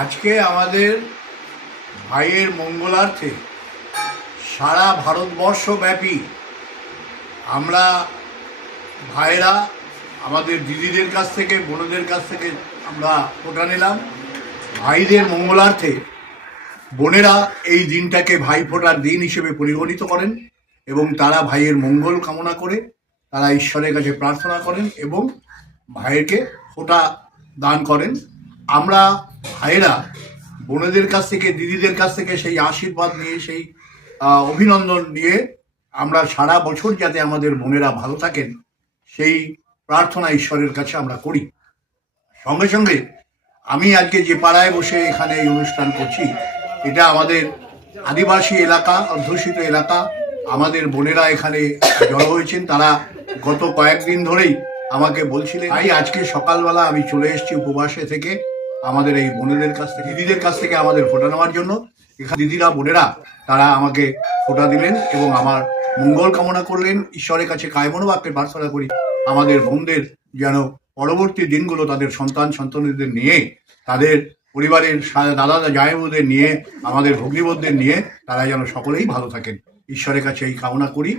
আজকে আমাদের ভাইয়ের মঙ্গলার্থে সারা ভারতবর্ষ ব্যাপী আমরা ভাইয়েরা, আমাদের দিদিদের কাছ থেকে, বোনদের কাছ থেকে আমরা ফোটা নিলাম। ভাইদের মঙ্গলার্থে বোনেরা এই দিনটাকে ভাই ফোটার দিন হিসেবে পরিগণিত করেন এবং তারা ভাইয়ের মঙ্গল কামনা করে তারা ঈশ্বরের কাছে প্রার্থনা করেন এবং ভাইয়েরকে ফোটা দান করেন। আমরা ভাইয়েরা, বোনেদের কাছ থেকে, দিদিদের কাছ থেকে সেই আশীর্বাদ নিয়ে, সেই অভিনন্দন নিয়ে আমরা সারা বছর যাতে আমাদের বোনেরা ভালো থাকেন, সেই প্রার্থনা ঈশ্বরের কাছে আমরা করি। সঙ্গে সঙ্গে আমি আজকে যে পাড়ায় বসে এখানে এই অনুষ্ঠান করছি, এটা আমাদের আদিবাসী এলাকা, অধ্যুষিত এলাকা। আমাদের বোনেরা এখানে জড়ো হয়েছেন। তারা গত কয়েকদিন ধরেই আমাকে বলছিলেন, ভাই, আজকে সকালবেলা আমি চলে এসেছি উপবাসে থেকে। আমাদের এই বোনেদের কাছ থেকে, দিদিদের কাছ থেকে আমাদের ফোটা নেওয়ার জন্য। এখানে দিদিরা, বোনেরা, তারা আমাকে ফোটা দিলেন এবং আমার মঙ্গল কামনা করলেন। ঈশ্বরের কাছে কায়মনো বাক্যে প্রার্থনা করি, আমাদের বোনদের যেন পরবর্তী দিনগুলো তাদের সন্তান সন্তানদের নিয়ে, তাদের পরিবারের দাদা জায়বুদের নিয়ে, আমাদের ভগ্নিবোধদের নিয়ে, তারা যেন সকলেই ভালো থাকেন। ঈশ্বরের কাছে এই কামনা করি।